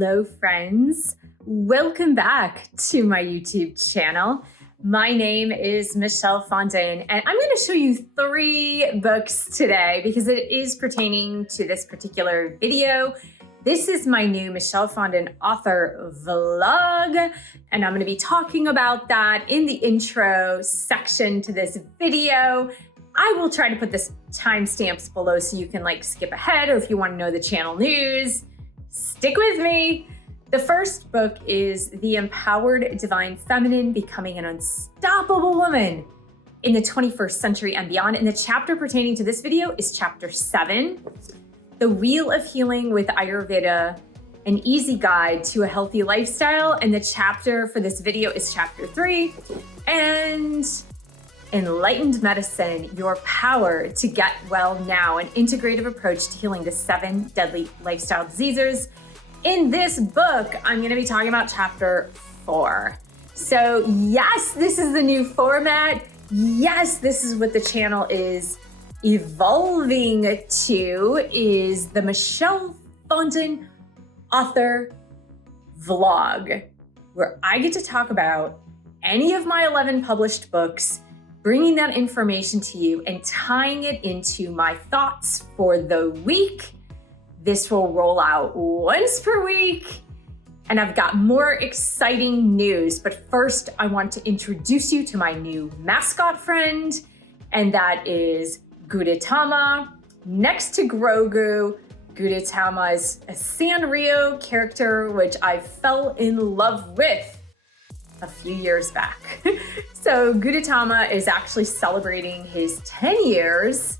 Hello, friends. Welcome back to my YouTube channel. My name is Michelle Fondin, and I'm going to show you 3 books today because it is pertaining to this particular video. This is my new Michelle Fondin author vlog, and I'm going to be talking about that in the intro section to this video. I will try to put this timestamps below so you can skip ahead, or if you want to know the channel news, stick with me. The first book is The Empowered Divine Feminine, Becoming an Unstoppable Woman in the 21st Century and Beyond. And the chapter pertaining to this video is chapter 7, The Wheel of Healing with Ayurveda, an easy guide to a healthy lifestyle. And the chapter for this video is chapter 3, and Enlightened Medicine, Your Power to Get Well Now, an integrative approach to healing the 7 deadly lifestyle diseases. In this book, I'm going to be talking about chapter 4. So yes, this is the new format. Yes, this is what the channel is evolving to, is the Michelle Fondin author vlog, where I get to talk about any of my 11 published books, bringing that information to you and tying it into my thoughts for the week. This will roll out once per week, and I've got more exciting news. But first, I want to introduce you to my new mascot friend, and that is Gluttony. Next to Grogu, Gluttony is a Sanrio character, which I fell in love with a few years back. So Gluttony is actually celebrating his 10 years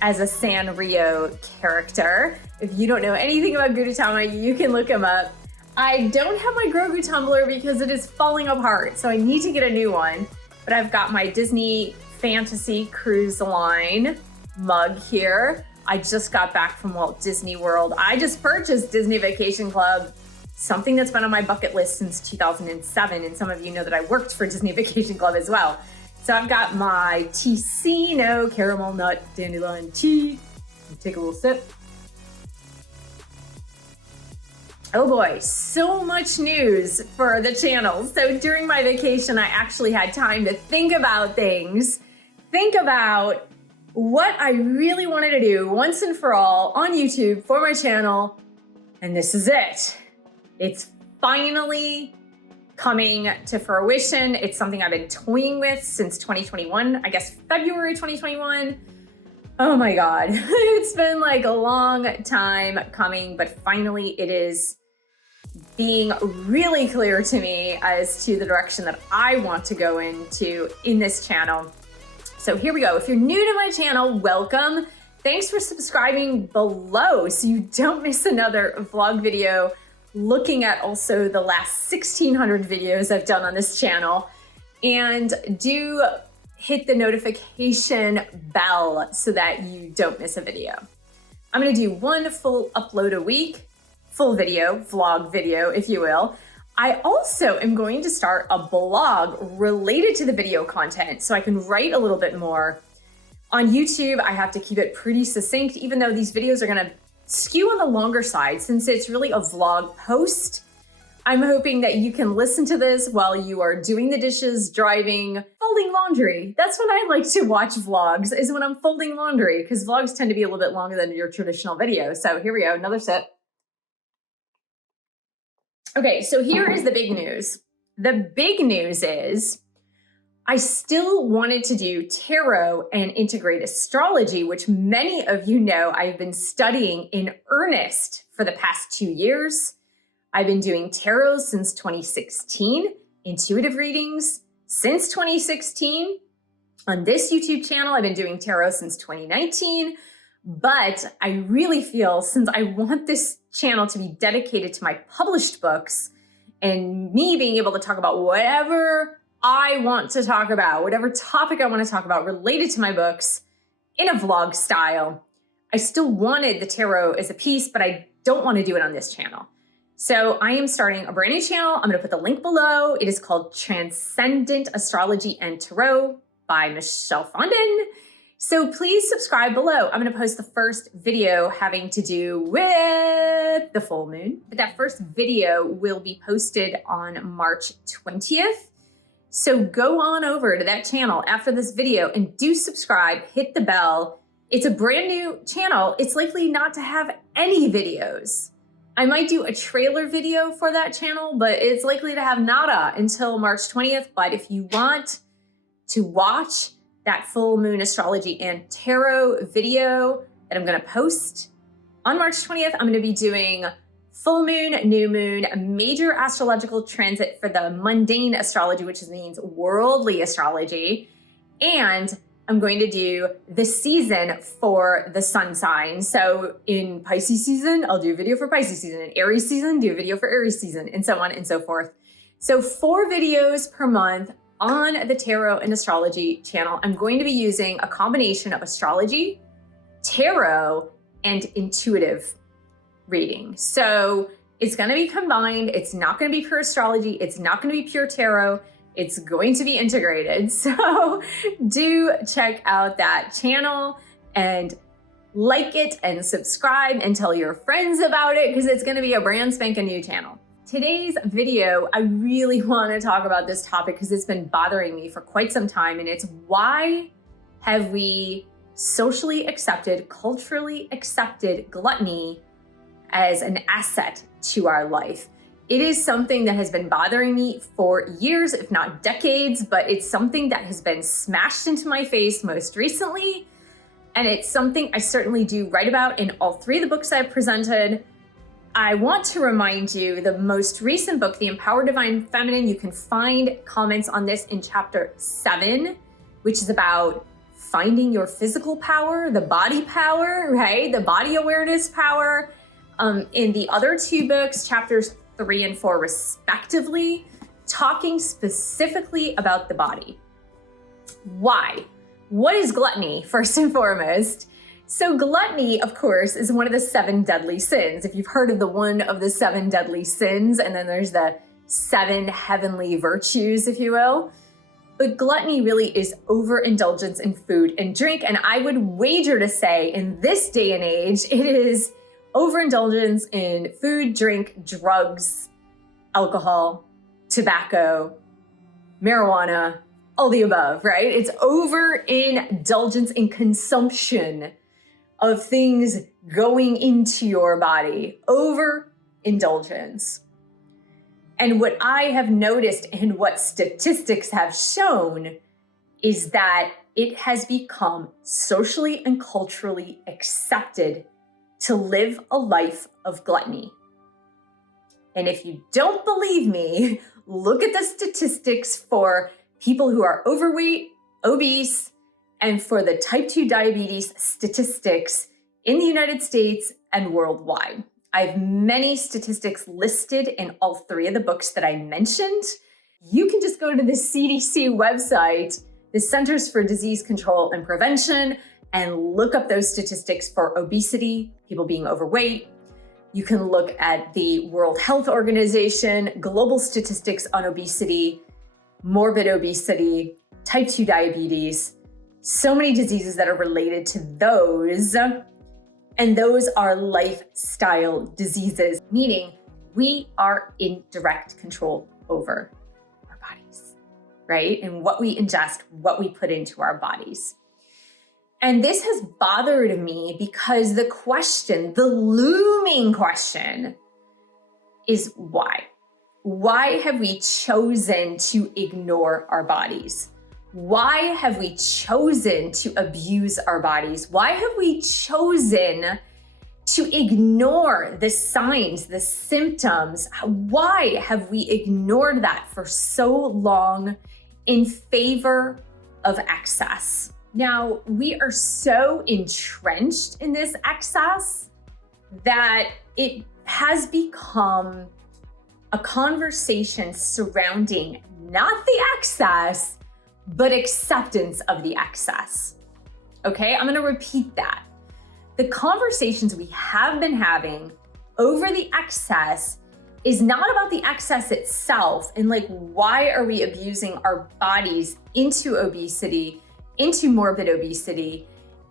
as a Sanrio character. If you don't know anything about Gluttony, you can look him up. I don't have my Grogu tumbler because it is falling apart, so I need to get a new one. But I've got my Disney Fantasy Cruise Line mug here. I just got back from Walt Disney World. I just purchased Disney Vacation Club, something that's been on my bucket list since 2007. And some of you know that I worked for Disney Vacation Club as well. So I've got my Ticino caramel nut dandelion tea. Take a little sip. Oh boy, so much news for the channel. So during my vacation, I actually had time to think about things. Think about what I really wanted to do once and for all on YouTube for my channel. And this is it. It's finally coming to fruition. It's something I've been toying with since 2021, I guess February 2021. Oh my God, it's been a long time coming, but finally it is being really clear to me as to the direction that I want to go into in this channel. So here we go. If you're new to my channel, welcome. Thanks for subscribing below so you don't miss another vlog video, looking at also the last 1,600 videos I've done on this channel. And do hit the notification bell so that you don't miss a video. I'm gonna do 1 full upload a week, full video, vlog video, if you will. I also am going to start a blog related to the video content so I can write a little bit more. On YouTube, I have to keep it pretty succinct, even though these videos are gonna skew on the longer side since it's really a vlog post. I'm hoping that you can listen to this while you are doing the dishes, driving, folding laundry. That's when I like to watch vlogs, is when I'm folding laundry, because vlogs tend to be a little bit longer than your traditional video. So here we go, another sip. Okay, so here is the big news. The big news is I still wanted to do tarot and integrate astrology, which many of you know I've been studying in earnest for the past 2 years. I've been doing tarot since 2016, intuitive readings since 2016. On this YouTube channel, I've been doing tarot since 2019, but I really feel, since I want this channel to be dedicated to my published books and me being able to talk about whatever I want to talk about, whatever topic I want to talk about related to my books in a vlog style, I still wanted the tarot as a piece, but I don't want to do it on this channel. So I am starting a brand new channel. I'm going to put the link below. It is called Transcendent Astrology and Tarot by Michelle Fondin. So please subscribe below. I'm going to post the first video having to do with the full moon. But that first video will be posted on March 20th. So go on over to that channel after this video and do subscribe, hit the bell. It's a brand new channel. It's likely not to have any videos. I might do a trailer video for that channel, but it's likely to have nada until March 20th. But if you want to watch that full moon astrology and tarot video that I'm going to post on March 20th, I'm going to be doing full moon, new moon, major astrological transit for the mundane astrology, which means worldly astrology. And I'm going to do the season for the sun sign. So in Pisces season, I'll do a video for Pisces season. In Aries season, do a video for Aries season, and so on and so forth. So 4 videos per month on the tarot and astrology channel. I'm going to be using a combination of astrology, tarot, and intuitive reading. So it's going to be combined. It's not going to be pure astrology. It's not going to be pure tarot. It's going to be integrated. So do check out that channel and like it and subscribe and tell your friends about it, because it's going to be a brand spanking new channel. Today's video, I really want to talk about this topic because it's been bothering me for quite some time, and it's why have we socially accepted, culturally accepted gluttony as an asset to our life? It is something that has been bothering me for years, if not decades, but it's something that has been smashed into my face most recently. And it's something I certainly do write about in all 3 of the books I've presented. I want to remind you, the most recent book, The Empowered Divine Feminine, you can find comments on this in chapter 7, which is about finding your physical power, the body power, right? The body awareness power. In the other 2 books, chapters 3 and 4 respectively, talking specifically about the body. Why? What is gluttony, first and foremost? So gluttony, of course, is one of the 7 deadly sins. If you've heard of one of the 7 deadly sins, and then there's the 7 heavenly virtues, if you will. But gluttony really is overindulgence in food and drink. And I would wager to say in this day and age, it is overindulgence in food, drink, drugs, alcohol, tobacco, marijuana, all the above, right? It's overindulgence in consumption of things going into your body. Overindulgence. And what I have noticed and what statistics have shown is that it has become socially and culturally accepted to live a life of gluttony. And if you don't believe me, look at the statistics for people who are overweight, obese, and for the type 2 diabetes statistics in the United States and worldwide. I have many statistics listed in all 3 of the books that I mentioned. You can just go to the CDC website, the Centers for Disease Control and Prevention, and look up those statistics for obesity, people being overweight. You can look at the World Health Organization, global statistics on obesity, morbid obesity, type 2 diabetes, so many diseases that are related to those. And those are lifestyle diseases, meaning we are in direct control over our bodies, right? And what we ingest, what we put into our bodies. And this has bothered me because the question, the looming question, is why? Why have we chosen to ignore our bodies? Why have we chosen to abuse our bodies? Why have we chosen to ignore the signs, the symptoms? Why have we ignored that for so long in favor of excess? Now, we are so entrenched in this excess that it has become a conversation surrounding not the excess, but acceptance of the excess. Okay, I'm gonna repeat that. The conversations we have been having over the excess is not about the excess itself and like, why are we abusing our bodies into obesity, into morbid obesity,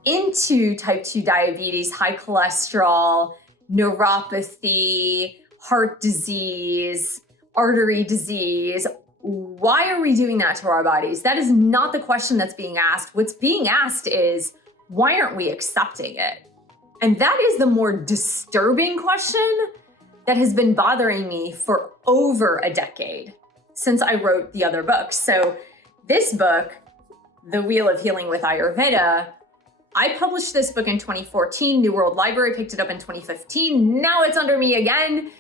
into type 2 diabetes, high cholesterol, neuropathy, heart disease, artery disease. Why are we doing that to our bodies? That is not the question that's being asked. What's being asked is, why aren't we accepting it? And that is the more disturbing question that has been bothering me for over a decade since I wrote the other books. So this book, The Wheel of Healing with Ayurveda, I published this book in 2014. New World Library picked it up in 2015. Now it's under me again.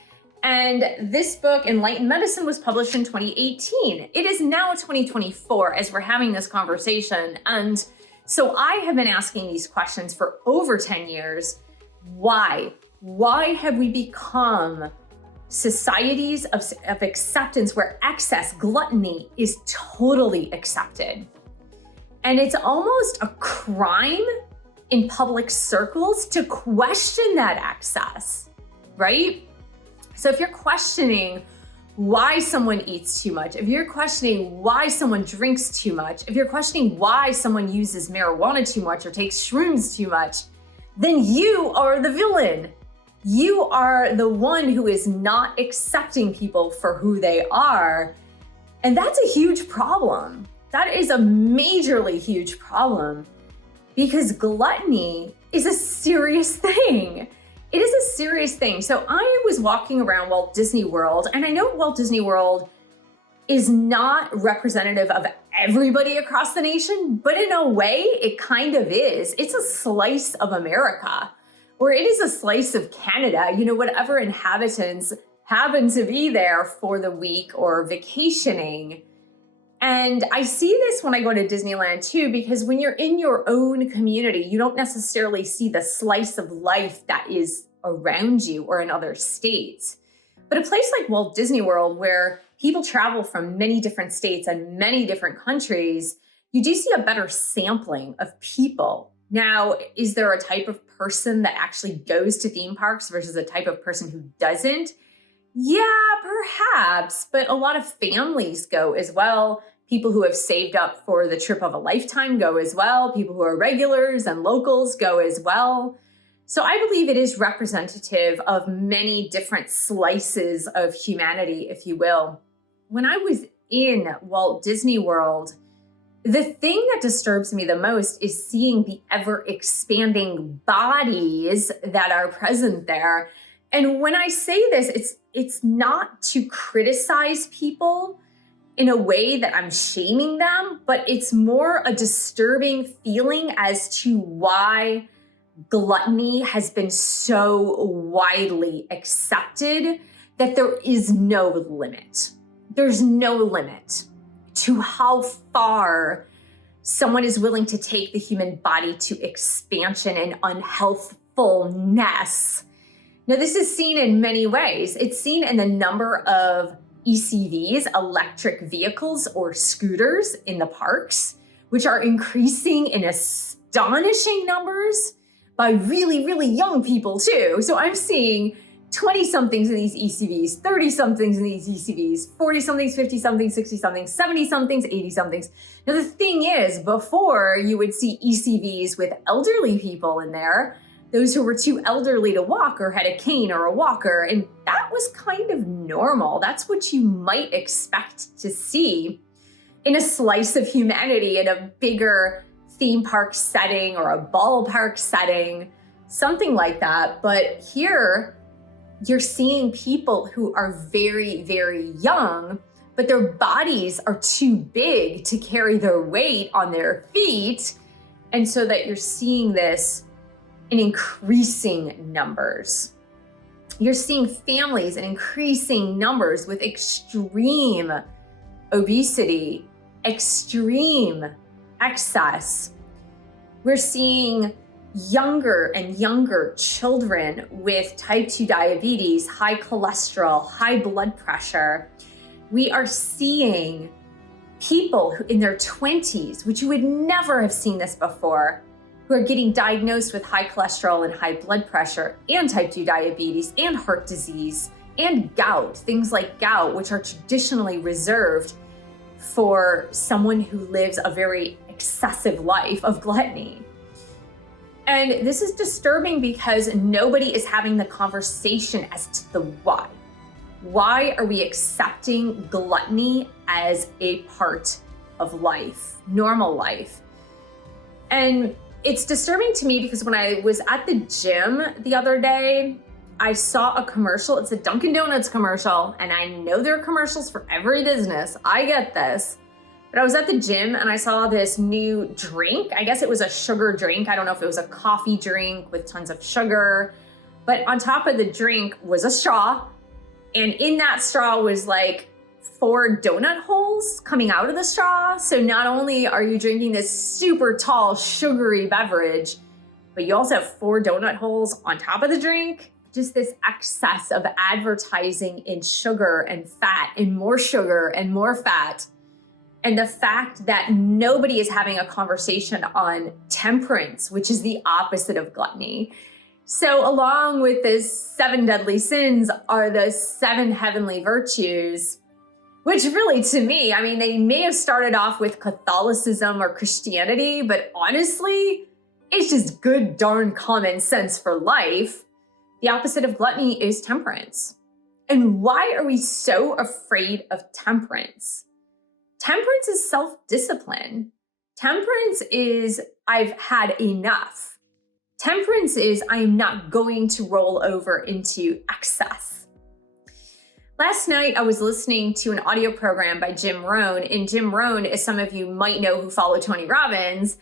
And this book, Enlightened Medicine, was published in 2018. It is now 2024 as we're having this conversation. And so I have been asking these questions for over 10 years. Why? Why have we become societies of acceptance where excess, gluttony is totally accepted? And it's almost a crime in public circles to question that excess, right? So if you're questioning why someone eats too much, if you're questioning why someone drinks too much, if you're questioning why someone uses marijuana too much or takes shrooms too much, then you are the villain. You are the one who is not accepting people for who they are. And that's a huge problem. That is a majorly huge problem because gluttony is a serious thing. It is a serious thing. So I was walking around Walt Disney World, and I know Walt Disney World is not representative of everybody across the nation, but in a way, it kind of is. It's a slice of America, or it is a slice of Canada, whatever inhabitants happen to be there for the week or vacationing. And I see this when I go to Disneyland too, because when you're in your own community, you don't necessarily see the slice of life that is around you or in other states. But a place like Walt Disney World, where people travel from many different states and many different countries, you do see a better sampling of people. Now, is there a type of person that actually goes to theme parks versus a type of person who doesn't? Yeah, perhaps, but a lot of families go as well. People who have saved up for the trip of a lifetime go as well. People who are regulars and locals go as well. So I believe it is representative of many different slices of humanity, if you will. When I was in Walt Disney World, the thing that disturbs me the most is seeing the ever-expanding bodies that are present there. And when I say this, it's not to criticize people in a way that I'm shaming them, but it's more a disturbing feeling as to why gluttony has been so widely accepted that there is no limit. There's no limit to how far someone is willing to take the human body to expansion and unhealthfulness. Now, this is seen in many ways. It's seen in the number of ECVs, electric vehicles or scooters in the parks, which are increasing in astonishing numbers by really, really young people too. So I'm seeing 20-somethings in these ECVs, 30-somethings in these ECVs, 40-somethings, 50-somethings, 60-somethings, 70-somethings, 80-somethings. Now the thing is, before you would see ECVs with elderly people in there, those who were too elderly to walk or had a cane or a walker, and that was kind of normal. That's what you might expect to see in a slice of humanity in a bigger theme park setting or a ballpark setting, something like that. But here, you're seeing people who are very, very young, but their bodies are too big to carry their weight on their feet. And so that you're seeing this in increasing numbers. You're seeing families in increasing numbers with extreme obesity, extreme excess. We're seeing younger and younger children with type 2 diabetes, high cholesterol, high blood pressure. We are seeing people who in their 20s, which you would never have seen this before, who are getting diagnosed with high cholesterol and high blood pressure and type 2 diabetes and heart disease and gout, things like gout, which are traditionally reserved for someone who lives a very excessive life of gluttony. And this is disturbing because nobody is having the conversation as to the why. Why are we accepting gluttony as a part of life, normal life? And it's disturbing to me because when I was at the gym the other day, I saw a commercial. It's a Dunkin' Donuts commercial, and I know there are commercials for every business. I get this. But I was at the gym and I saw this new drink. I guess it was a sugar drink. I don't know if it was a coffee drink with tons of sugar, but on top of the drink was a straw. And in that straw was like 4 donut holes coming out of the straw. So not only are you drinking this super tall sugary beverage, but you also have 4 donut holes on top of the drink. Just this excess of advertising in sugar and fat and more sugar and more fat. And the fact that nobody is having a conversation on temperance, which is the opposite of gluttony. So along with the 7 deadly sins are the 7 heavenly virtues, which really to me, I mean, they may have started off with Catholicism or Christianity, but honestly, it's just good darn common sense for life. The opposite of gluttony is temperance. And why are we so afraid of temperance? Temperance is self-discipline. Temperance is, I've had enough. Temperance is, I am not going to roll over into excess. Last night, I was listening to an audio program by Jim Rohn, and Jim Rohn, as some of you might know who follow Tony Robbins,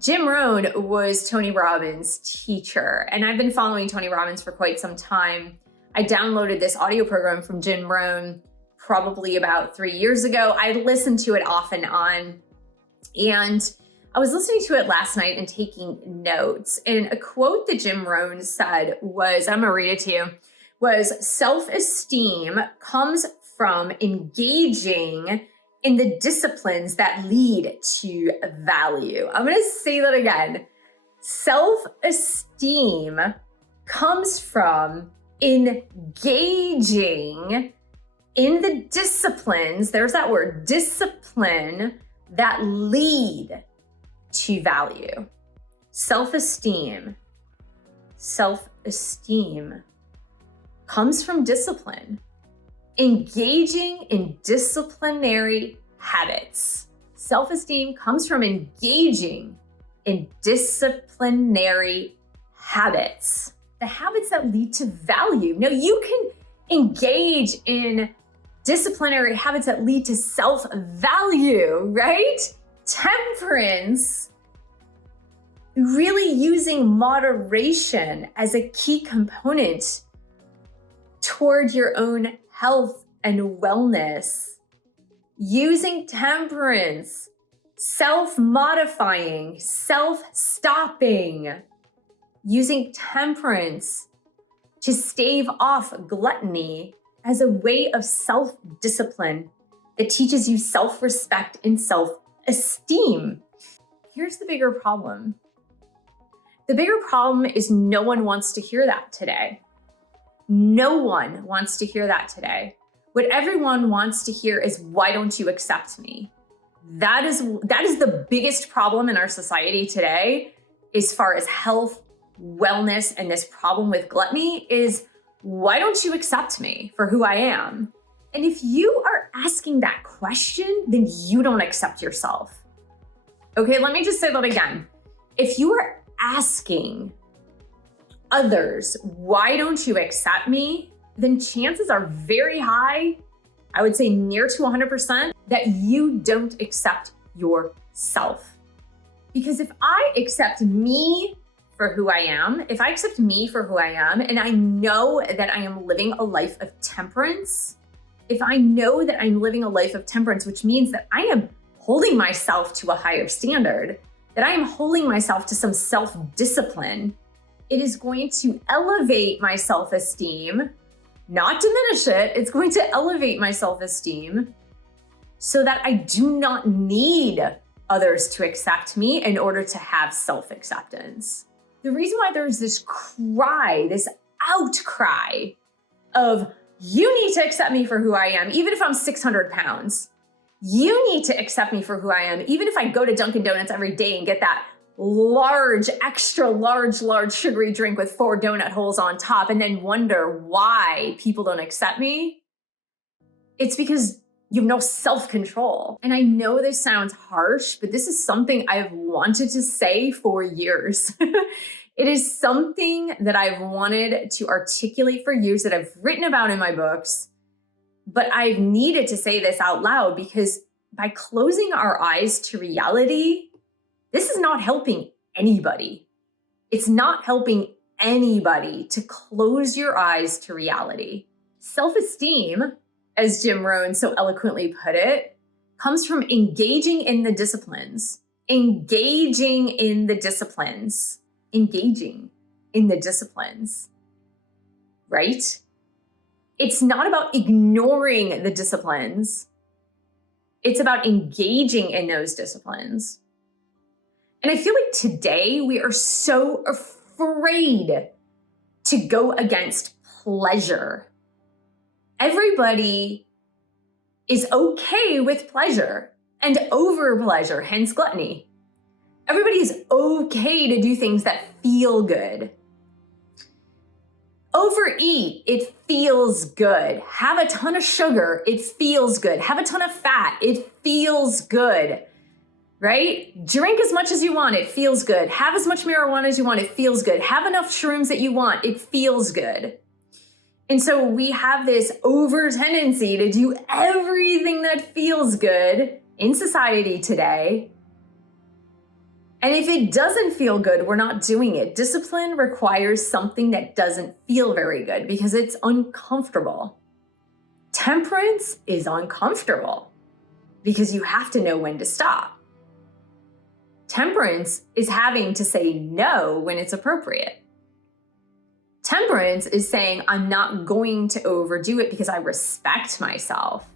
Jim Rohn was Tony Robbins' teacher, and I've been following Tony Robbins for quite some time. I downloaded this audio program from Jim Rohn probably about 3 years ago. I listened to it off and on, and I was listening to it last night and taking notes. And a quote that Jim Rohn said was, I'm gonna read it to you, was self-esteem comes from engaging in the disciplines that lead to value. I'm gonna say that again. Self-esteem comes from engaging in the disciplines, there's that word, discipline, that lead to value. Self-esteem comes from discipline. Engaging in disciplinary habits. Self-esteem comes from engaging in disciplinary habits. The habits that lead to value. Now, you can engage in disciplinary habits that lead to self-value, right? Temperance, really using moderation as a key component toward your own health and wellness. Using temperance, self-modifying, self-stopping. Using temperance to stave off gluttony as a way of self-discipline that teaches you self-respect and self-esteem. Here's the bigger problem. The bigger problem is no one wants to hear that today. No one wants to hear that today. What everyone wants to hear is, why don't you accept me? That is the biggest problem in our society today, as far as health, wellness, and this problem with gluttony is, why don't you accept me for who I am? And if you are asking that question, then you don't accept yourself. Okay, let me just say that again. If you are asking others, why don't you accept me? Then chances are very high, I would say near to 100%, that you don't accept yourself. Because if I accept me for who I am, and I know that I am living a life of temperance, which means that I am holding myself to a higher standard, that I am holding myself to some self-discipline, it is going to elevate my self-esteem, not diminish it. It's going to elevate my self-esteem so that I do not need others to accept me in order to have self-acceptance. The reason why there's this cry, this outcry of, you need to accept me for who I am, even if I'm 600 pounds. You need to accept me for who I am, even if I go to Dunkin' Donuts every day and get that large, extra large sugary drink with 4 donut holes on top and then wonder why people don't accept me, it's because you have no self-control. And I know this sounds harsh, but this is something I've wanted to say for years. It is something that I've wanted to articulate for years, that I've written about in my books, but I've needed to say this out loud because by closing our eyes to reality, this is not helping anybody. It's not helping anybody to close your eyes to reality. Self-esteem, as Jim Rohn so eloquently put it, comes from engaging in the disciplines. Engaging in the disciplines. Engaging in the disciplines, right? It's not about ignoring the disciplines. It's about engaging in those disciplines. And I feel like today we are so afraid to go against pleasure. Everybody is okay with pleasure and over pleasure, hence gluttony. Everybody is okay to do things that feel good. Overeat, it feels good. Have a ton of sugar, it feels good. Have a ton of fat, it feels good, right? Drink as much as you want, it feels good. Have as much marijuana as you want, it feels good. Have enough shrooms that you want, it feels good. And so we have this over tendency to do everything that feels good in society today. And if it doesn't feel good, we're not doing it. Discipline requires something that doesn't feel very good because it's uncomfortable. Temperance is uncomfortable because you have to know when to stop. Temperance is having to say no when it's appropriate. Temperance is saying, I'm not going to overdo it because I respect myself,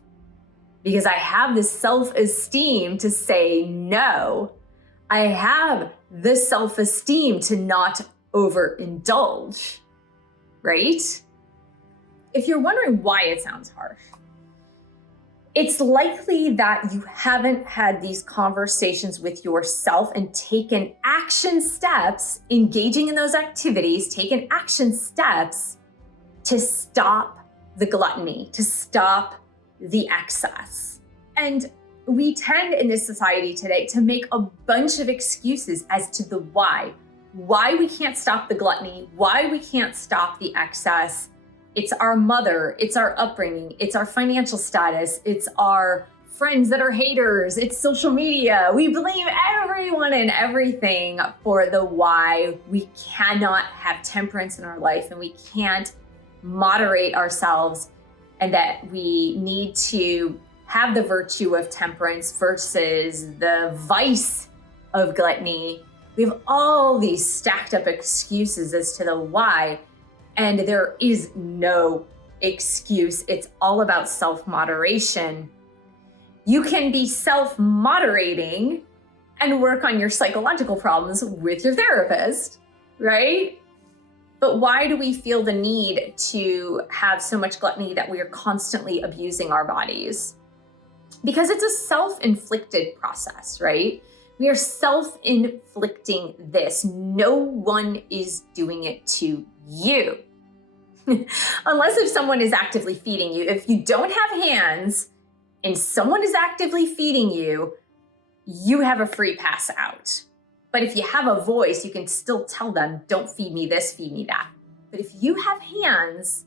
because I have the self-esteem to say no. I have the self-esteem to not overindulge, right? If you're wondering why it sounds harsh, it's likely that you haven't had these conversations with yourself and taken action steps, engaging in those activities, taken action steps to stop the gluttony, to stop the excess. And we tend in this society today to make a bunch of excuses as to the why we can't stop the gluttony, why we can't stop the excess. It's our mother, it's our upbringing, it's our financial status, it's our friends that are haters, it's social media. We blame everyone and everything for the why we cannot have temperance in our life and we can't moderate ourselves, and that we need to have the virtue of temperance versus the vice of gluttony. We have all these stacked up excuses as to the why. And there is no excuse. It's all about self-moderation. You can be self-moderating and work on your psychological problems with your therapist, right? But why do we feel the need to have so much gluttony that we are constantly abusing our bodies? Because it's a self-inflicted process, right? We are self-inflicting this. No one is doing it to you. Unless if someone is actively feeding you. If you don't have hands and someone is actively feeding you, you have a free pass out. But if you have a voice, you can still tell them, don't feed me this, feed me that. But if you have hands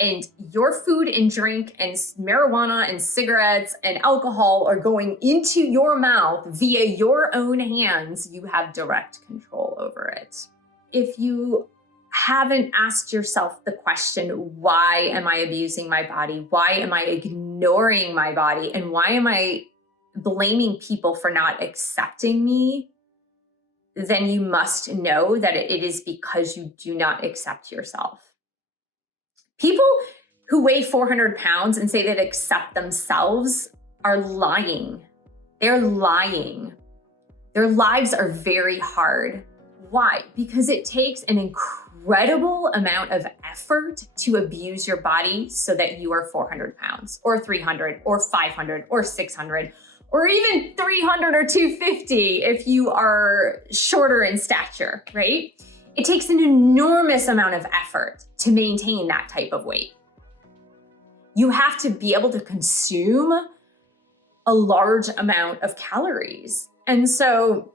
and your food and drink and marijuana and cigarettes and alcohol are going into your mouth via your own hands, you have direct control over it. If you haven't asked yourself the question, why am I abusing my body? Why am I ignoring my body? And why am I blaming people for not accepting me? Then you must know that it is because you do not accept yourself. People who weigh 400 pounds and say they accept themselves are lying. They're lying. Their lives are very hard. Why? Because it takes an incredible amount of effort to abuse your body so that you are 400 pounds or 300 or 500 or 600 or even 300 or 250 if you are shorter in stature, right? It takes an enormous amount of effort to maintain that type of weight. You have to be able to consume a large amount of calories. And so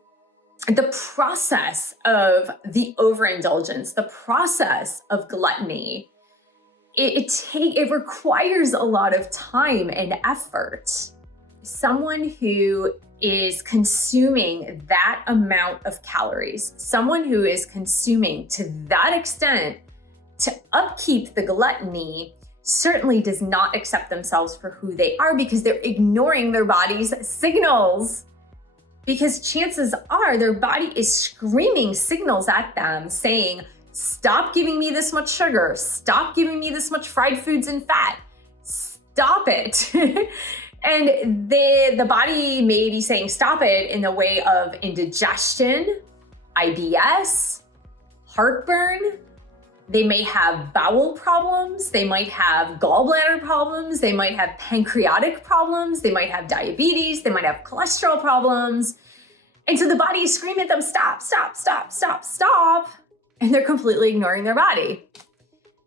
the process of the overindulgence, the process of gluttony, it requires a lot of time and effort. Someone who is consuming that amount of calories, someone who is consuming to that extent to upkeep the gluttony, certainly does not accept themselves for who they are, because they're ignoring their body's signals. Because chances are their body is screaming signals at them saying, stop giving me this much sugar, stop giving me this much fried foods and fat, stop it. And the body may be saying stop it in the way of indigestion, IBS, heartburn. They may have bowel problems. They might have gallbladder problems. They might have pancreatic problems. They might have diabetes. They might have cholesterol problems. And so the body is screaming at them, stop, stop, stop, stop, stop. And they're completely ignoring their body.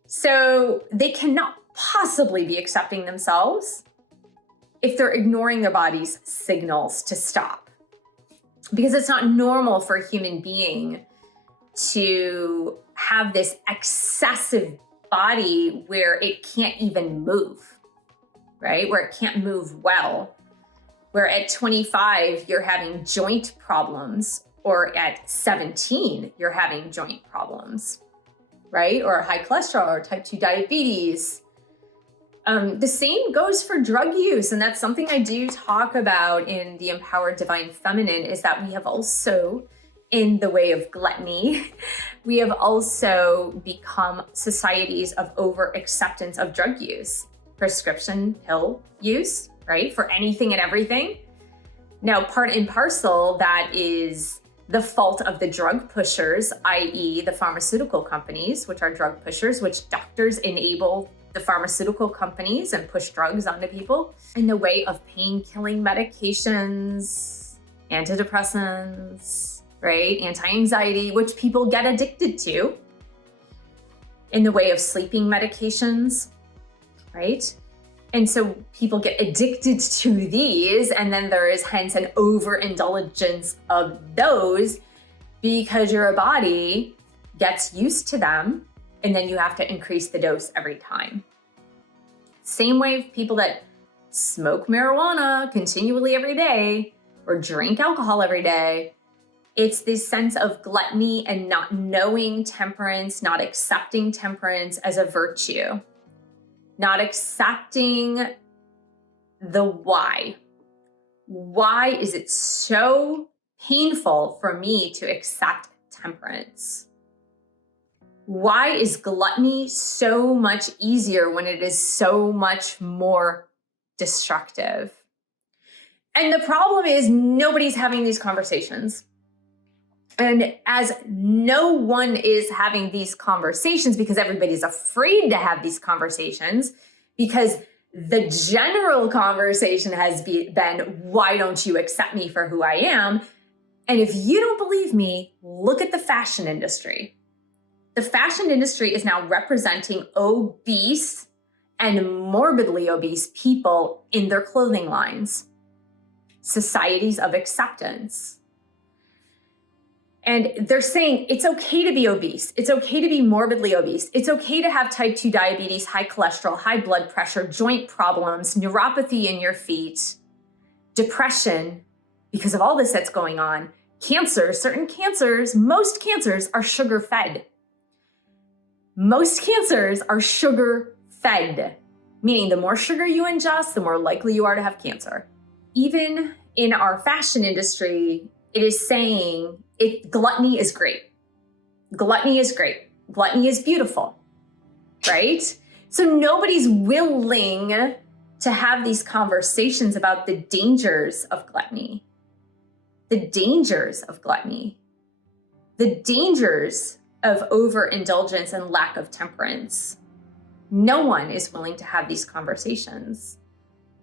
So they cannot possibly be accepting themselves if they're ignoring their body's signals to stop. Because it's not normal for a human being to have this excessive body where it can't even move, right? Where it can't move well. Where at 25, you're having joint problems, or at 17, you're having joint problems, right? Or high cholesterol or type 2 diabetes. The same goes for drug use. And that's something I do talk about in the Empowered Divine Feminine, is that we have also, in the way of gluttony, we have also become societies of over acceptance of drug use, prescription pill use, right? For anything and everything. Now, part and parcel, that is the fault of the drug pushers, i.e. the pharmaceutical companies, which are drug pushers, which doctors enable the pharmaceutical companies and push drugs onto people in the way of pain-killing medications, antidepressants, right? Anti-anxiety, which people get addicted to, in the way of sleeping medications, right? And so people get addicted to these, and then there is hence an overindulgence of those, because your body gets used to them, and then you have to increase the dose every time. Same way with people that smoke marijuana continually every day or drink alcohol every day. It's this sense of gluttony and not knowing temperance, not accepting temperance as a virtue, not accepting the why. Why is it so painful for me to accept temperance? Why is gluttony so much easier when it is so much more destructive? And the problem is nobody's having these conversations. And as no one is having these conversations, because everybody's afraid to have these conversations, because the general conversation has been, why don't you accept me for who I am? And if you don't believe me, look at the fashion industry. The fashion industry is now representing obese and morbidly obese people in their clothing lines. Societies of acceptance. And they're saying it's okay to be obese. It's okay to be morbidly obese. It's okay to have type 2 diabetes, high cholesterol, high blood pressure, joint problems, neuropathy in your feet, depression, because of all this that's going on. Cancer, certain cancers, most cancers are sugar fed. Most cancers are sugar fed, meaning the more sugar you ingest, the more likely you are to have cancer. Even in our fashion industry, it is saying gluttony is great. Gluttony is great. Gluttony is beautiful, right? So nobody's willing to have these conversations about the dangers of gluttony. The dangers of gluttony. The dangers of overindulgence and lack of temperance. No one is willing to have these conversations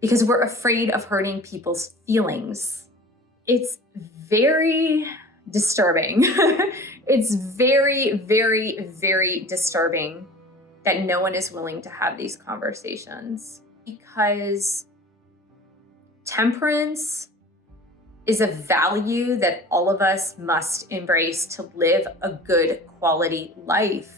because we're afraid of hurting people's feelings. It's very disturbing. It's very, very, very disturbing that no one is willing to have these conversations, because temperance is a value that all of us must embrace to live a good quality life.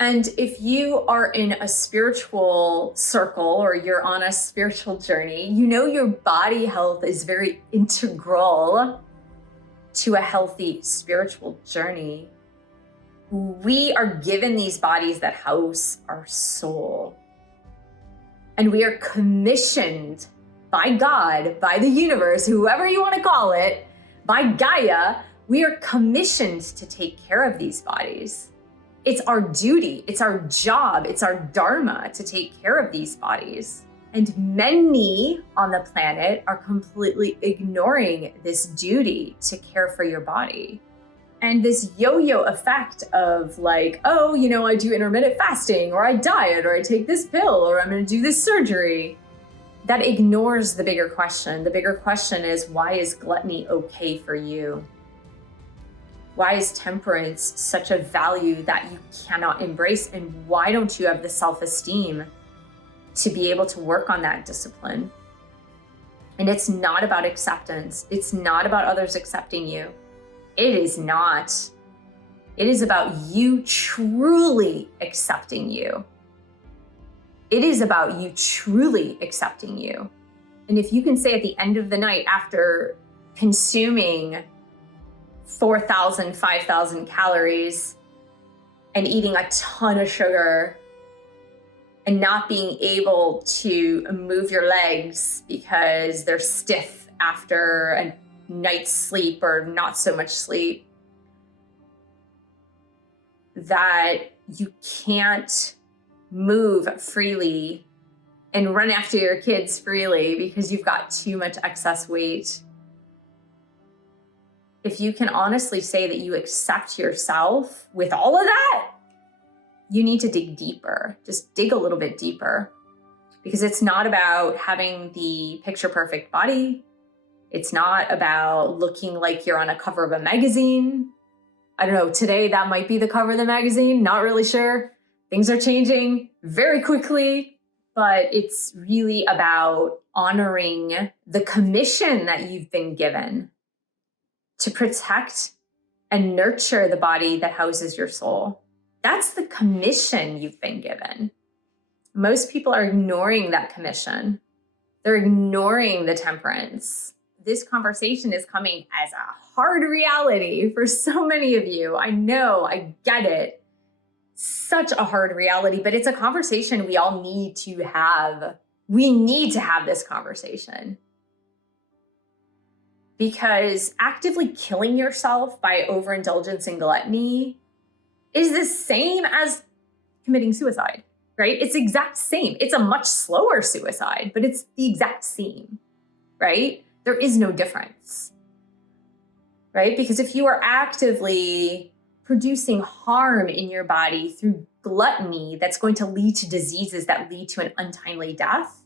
And if you are in a spiritual circle or you're on a spiritual journey, you know your body health is very integral to a healthy spiritual journey. We are given these bodies that house our soul. And we are commissioned by God, by the universe, whoever you want to call it, by Gaia, we are commissioned to take care of these bodies. It's our duty, it's our job, it's our dharma to take care of these bodies. And many on the planet are completely ignoring this duty to care for your body. And this yo-yo effect of like, oh, you know, I do intermittent fasting, or I diet, or I take this pill, or I'm going to do this surgery, that ignores the bigger question. The bigger question is, why is gluttony okay for you? Why is temperance such a value that you cannot embrace? And why don't you have the self-esteem to be able to work on that discipline? And it's not about acceptance. It's not about others accepting you. It is not. It is about you truly accepting you. It is about you truly accepting you. And if you can say at the end of the night, after consuming 4,000, 5,000 calories and eating a ton of sugar and not being able to move your legs because they're stiff after a night's sleep or not so much sleep, that you can't move freely and run after your kids freely because you've got too much excess weight. If you can honestly say that you accept yourself with all of that, you need to dig deeper. Just dig a little bit deeper, because it's not about having the picture perfect body. It's not about looking like you're on a cover of a magazine. I don't know, today that might be the cover of the magazine, not really sure. Things are changing very quickly, but it's really about honoring the commission that you've been given to protect and nurture the body that houses your soul. That's the commission you've been given. Most people are ignoring that commission. They're ignoring the temperance. This conversation is coming as a hard reality for so many of you. I know, I get it. Such a hard reality, but it's a conversation we all need to have. We need to have this conversation. Because actively killing yourself by overindulgence and gluttony is the same as committing suicide, right? It's the exact same. It's a much slower suicide, but it's the exact same, right? There is no difference, right? Because if you are actively producing harm in your body through gluttony that's going to lead to diseases that lead to an untimely death,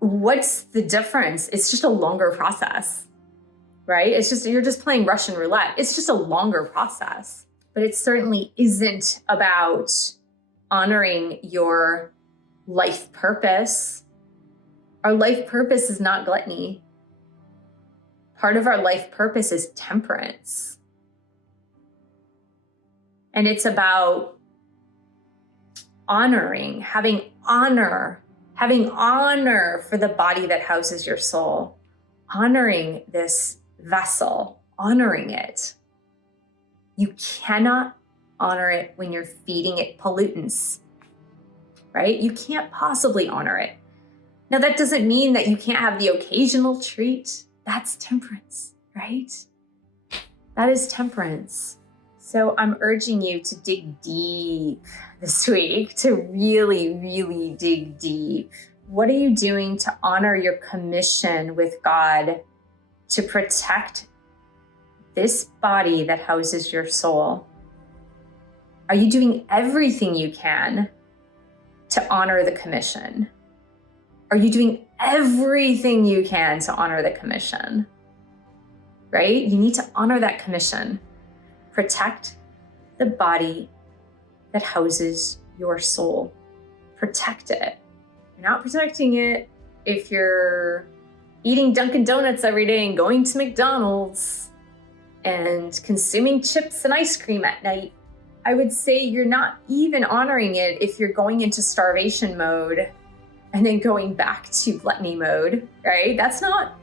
what's the difference? It's just a longer process, right? It's just, you're just playing Russian roulette. It's just a longer process, but it certainly isn't about honoring your life purpose. Our life purpose is not gluttony. Part of our life purpose is temperance. And it's about honoring, having honor for the body that houses your soul, honoring this vessel, honoring it. You cannot honor it when you're feeding it pollutants, right? You can't possibly honor it. Now, that doesn't mean that you can't have the occasional treat. That's temperance, right? That is temperance. So I'm urging you to dig deep this week, to really, really dig deep. What are you doing to honor your commission with God to protect this body that houses your soul? Are you doing everything you can to honor the commission? Are you doing everything you can to honor the commission? Right? You need to honor that commission. Protect the body that houses your soul. Protect it. You're not protecting it if you're eating Dunkin' Donuts every day and going to McDonald's and consuming chips and ice cream at night. I would say you're not even honoring it if you're going into starvation mode and then going back to gluttony mode, right? That's not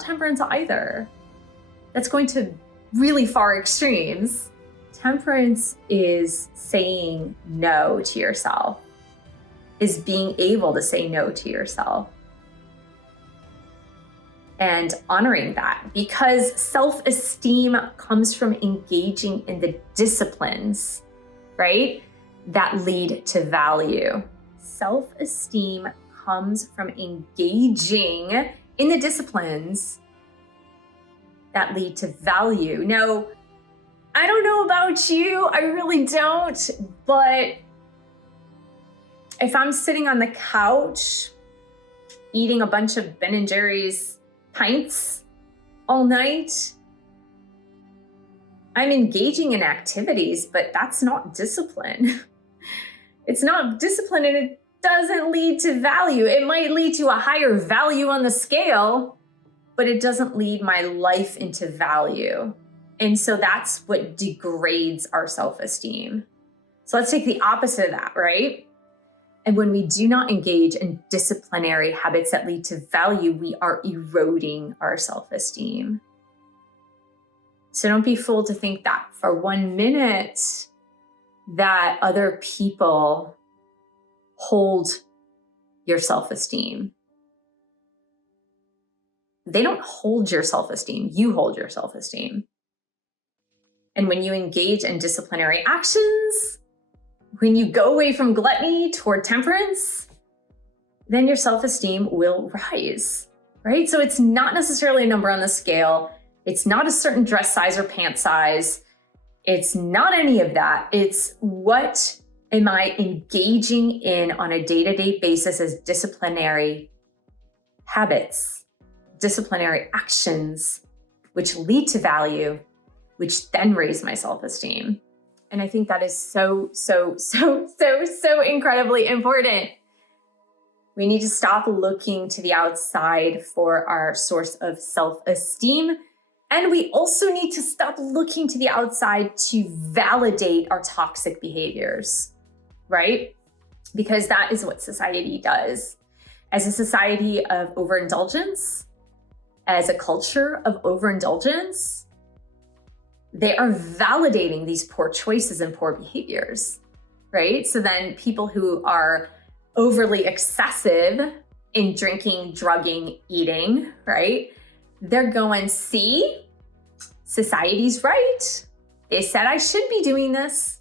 temperance either. That's going to really far extremes. Temperance is saying no to yourself, is being able to say no to yourself and honoring that, because self-esteem comes from engaging in the disciplines, right, that lead to value. Self-esteem comes from engaging in the disciplines that lead to value. Now, I don't know about you, I really don't, but if I'm sitting on the couch eating a bunch of Ben & Jerry's pints all night, I'm engaging in activities, but that's not discipline. It's not discipline, and it doesn't lead to value. It might lead to a higher value on the scale, but it doesn't lead my life into value. And so that's what degrades our self-esteem. So let's take the opposite of that, right? And when we do not engage in disciplinary habits that lead to value, we are eroding our self-esteem. So don't be fooled to think that for 1 minute that other people hold your self-esteem. They don't hold your self-esteem, you hold your self-esteem. And when you engage in disciplinary actions, when you go away from gluttony toward temperance, then your self-esteem will rise, right? So it's not necessarily a number on the scale. It's not a certain dress size or pant size. It's not any of that. It's what am I engaging in on a day-to-day basis as disciplinary habits, disciplinary actions, which lead to value, which then raise my self-esteem. And I think that is so incredibly important. We need to stop looking to the outside for our source of self-esteem. And we also need to stop looking to the outside to validate our toxic behaviors, right? Because that is what society does. As a society of overindulgence, as a culture of overindulgence, they are validating these poor choices and poor behaviors, right? So then people who are overly excessive in drinking, drugging, eating, right? They're going, see, society's right. They said I should be doing this,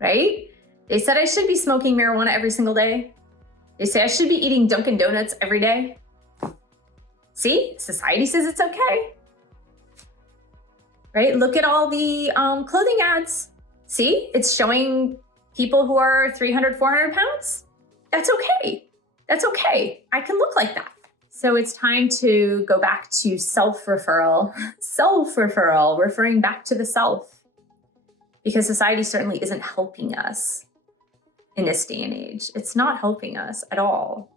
right? They said I should be smoking marijuana every single day. They say I should be eating Dunkin' Donuts every day. See, society says it's okay. Right? Look at all the clothing ads. See, it's showing people who are 300, 400 pounds. That's okay. That's okay. I can look like that. So it's time to go back to self-referral, referring back to the self, because society certainly isn't helping us in this day and age. It's not helping us at all.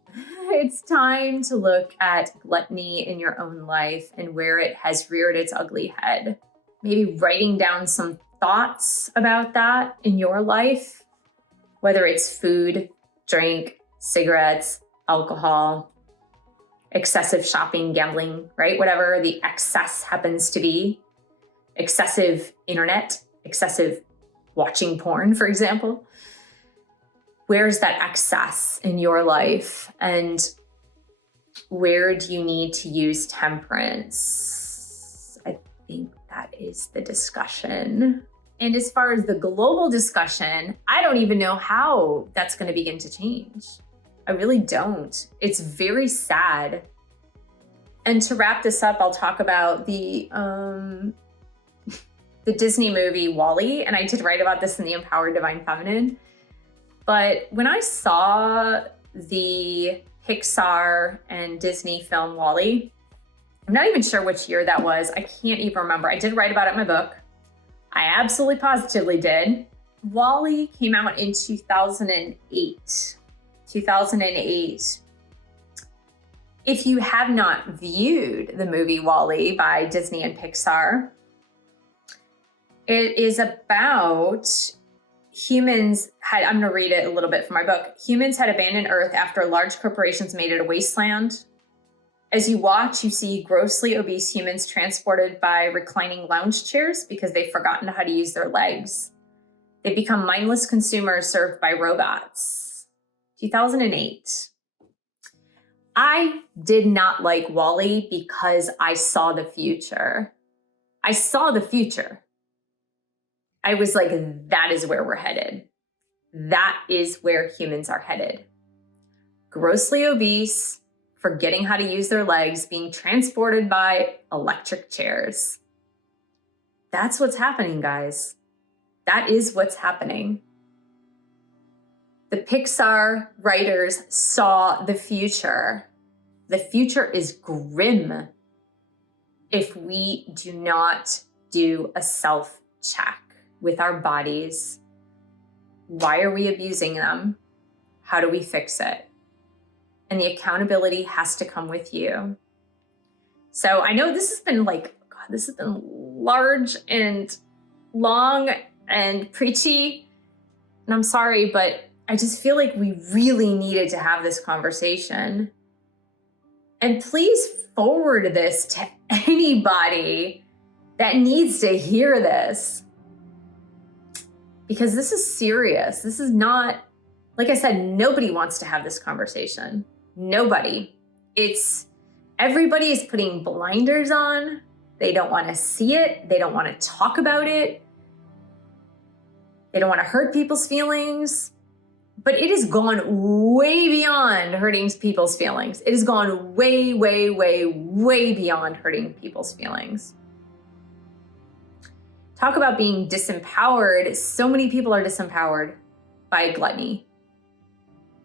It's time to look at gluttony in your own life and where it has reared its ugly head. Maybe writing down some thoughts about that in your life, whether it's food, drink, cigarettes, alcohol, excessive shopping, gambling, right? Whatever the excess happens to be, excessive internet, excessive watching porn, for example. Where's that excess in your life? And where do you need to use temperance? I think that is the discussion. And as far as the global discussion, I don't even know how that's going to begin to change. I really don't. It's very sad. And to wrap this up, I'll talk about the Disney movie WALL-E, and I did write about this in the Empowered Divine Feminine. But when I saw the Pixar and Disney film WALL-E. I'm not even sure which year that was. I can't even remember. I did write about it in my book. I absolutely positively did. WALL-E came out in 2008. 2008. If you have not viewed the movie WALL-E by Disney and Pixar, it is about humans I'm going to read it a little bit from my book. Humans had abandoned Earth after large corporations made it a wasteland. As you watch, you see grossly obese humans transported by reclining lounge chairs because they've forgotten how to use their legs. They become mindless consumers served by robots. 2008. I did not like WALL-E because I saw the future. I saw the future. I was like, that is where we're headed. That is where humans are headed. Grossly obese, forgetting how to use their legs, being transported by electric chairs. That's what's happening, guys. That is what's happening. The Pixar writers saw the future. The future is grim if we do not do a self-check with our bodies. Why are we abusing them? How do we fix it? And the accountability has to come with you. So I know this has been this has been large and long and preachy. And I'm sorry, but I just feel like we really needed to have this conversation. And please forward this to anybody that needs to hear this. Because this is serious. This is not, like I said, nobody wants to have this conversation. Nobody. Everybody is putting blinders on. They don't want to see it. They don't want to talk about it. They don't want to hurt people's feelings. But it has gone way beyond hurting people's feelings. It has gone way, way, way, way beyond hurting people's feelings. Talk about being disempowered. So many people are disempowered by gluttony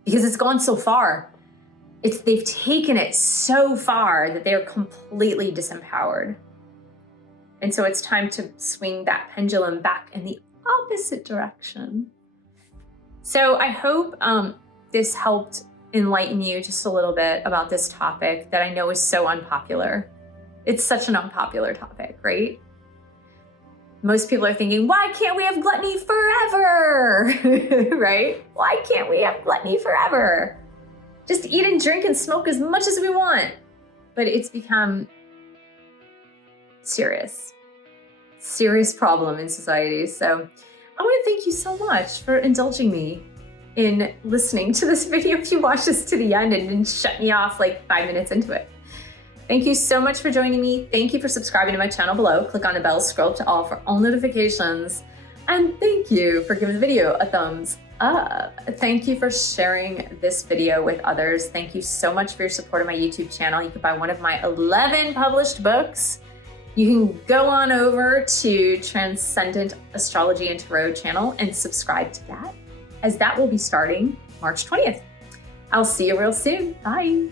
because it's gone so far. They've taken it so far that they're completely disempowered. And so it's time to swing that pendulum back in the opposite direction. So I hope this helped enlighten you just a little bit about this topic that I know is so unpopular. It's such an unpopular topic, right? Most people are thinking, why can't we have gluttony forever? Right? Why can't we have gluttony forever? Just eat and drink and smoke as much as we want. But it's become serious problem in society. So I want to thank you so much for indulging me in listening to this video. If you watched this to the end and didn't shut me off like 5 minutes into it. Thank you so much for joining me. Thank you for subscribing to my channel below. Click on the bell, scroll up to all for all notifications. And thank you for giving the video a thumbs up. Thank you for sharing this video with others. Thank you so much for your support of my YouTube channel. You can buy one of my 11 published books. You can go on over to Transcendent Astrology and Tarot channel and subscribe to that, as that will be starting March 20th. I'll see you real soon. Bye.